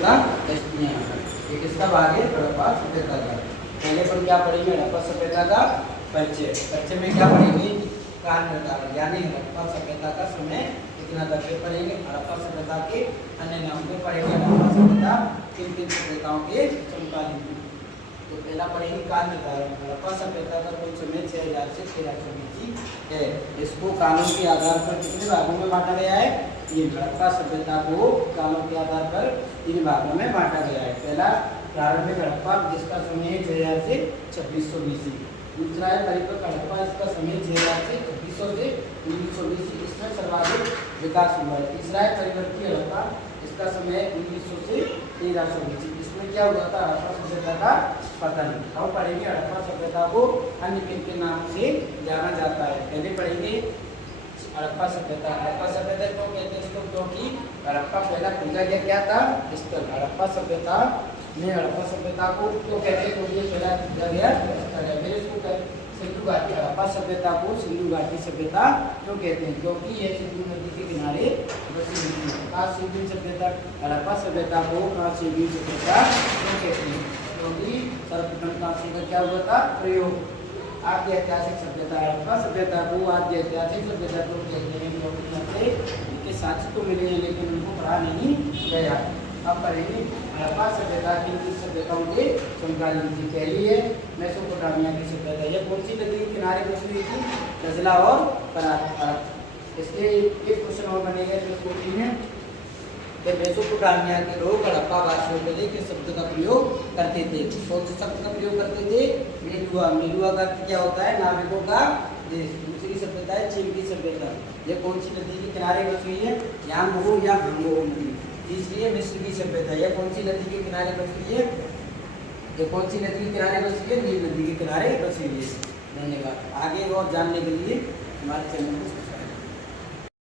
का ये किसका भाग है? हड़प्पा सभ्यता का। पहले पर क्या पढ़ेंगे? हड़प्पा सभ्यता का परिचय। परिचय में क्या पढ़ेंगे? काल निर्धारण, यानी हड़प्पा सभ्यता का समय कितना तक के पढ़ेंगे। हड़प्पा सभ्यता के अन्य नाम पे पढ़ेंगे। हड़प्पा सभ्यता किन किन सभ्यताओं के समकालीन। तो पहला पढ़ेंगे काल निर्धारण। हड़प्पा सभ्यता का कुल समय 6000 से 1300 BC है। इसको कालों के आधार पर कितने भागों में बांटा गया है? ये हड़प्पा सभ्यता को कालों के आधार पर 3 भागों में बांटा गया है। पहला प्रारंभिक हड़प्पा, जिसका समय 6000 से 2600 BC। दूसरा है परिपक्व हड़प्पा, इसका समय 6000 से 2600 से 1900 BC। इसमें सर्वाधिक विकास हुआ है। तीसरा है परिवर्ती हड़प्पा, इसका समय 1900 से 1300 BC। इसमें क्या हुआ था? हड़प्पा सभ्यता का पतन। अब पढ़ेंगे हड़प्पा सभ्यता को अन्य किन के नाम से जाना जाता है। पहले पढ़ेंगे हड़प्पा सभ्यता। हड़प्पा सभ्यता को कहते हैं इसको क्योंकि हड़प्पा पहला खोजा गया क्या था? स्थल। हड़प्पा सभ्यता में हड़प्पा सभ्यता को क्यों कहते हैं? क्योंकि पहला खोजा गया स्थल है। फिर इसको सिंधु घाटी, हड़प्पा सभ्यता को सिंधु घाटी सभ्यता क्यों कहते हैं? क्योंकि यह सिंधु नदी के किनारे बसी हुई है। कांस्य सभ्यता, हड़प्पा सभ्यता को कांस्य सभ्यता क्यों कहते हैं? क्योंकि सर्वप्रथम कांस्य का क्या हुआ था? प्रयोग। आद्य ऐतिहासिक सभ्यता, हड़प्पा सभ्यता को आद्य ऐतिहासिक सभ्यता को कहते हैं क्योंकि यहाँ पे इनके साक्ष्य तो मिले हैं लेकिन उनको पढ़ा नहीं गया। अब पढ़ेंगे हड़प्पा सभ्यता किन किन सभ्यताओं के समकालीन थी। पहली है मेसोपोटामिया की सभ्यता। यह कौन सी नदी के किनारे बसी हुई थी? नजला और फरात। इसके एक क्वेश्चन और बनेगा इसमें क्वेश्चन है कि मेसोपोटामिया के लोग हड़प्पा वासियों के लिए किस शब्द का प्रयोग करते थे? कौन से शब्द का प्रयोग करते थे? मेलुआ। मेलुआ का क्या होता है? नाविकों का देश। दूसरी सभ्यता है चीन की सभ्यता। यह कौन सी नदी के किनारे बसी हुई है? यांगो या गंगो नदी। तीसरी है मिस्र की सभ्यता। यह कौन सी नदी के किनारे बसी हुई है? यह कौन सी नदी के किनारे बसी हुई है? नील नदी के किनारे बसी हुई है। धन्यवाद। आगे और जानने के लिए हमारे चैनल को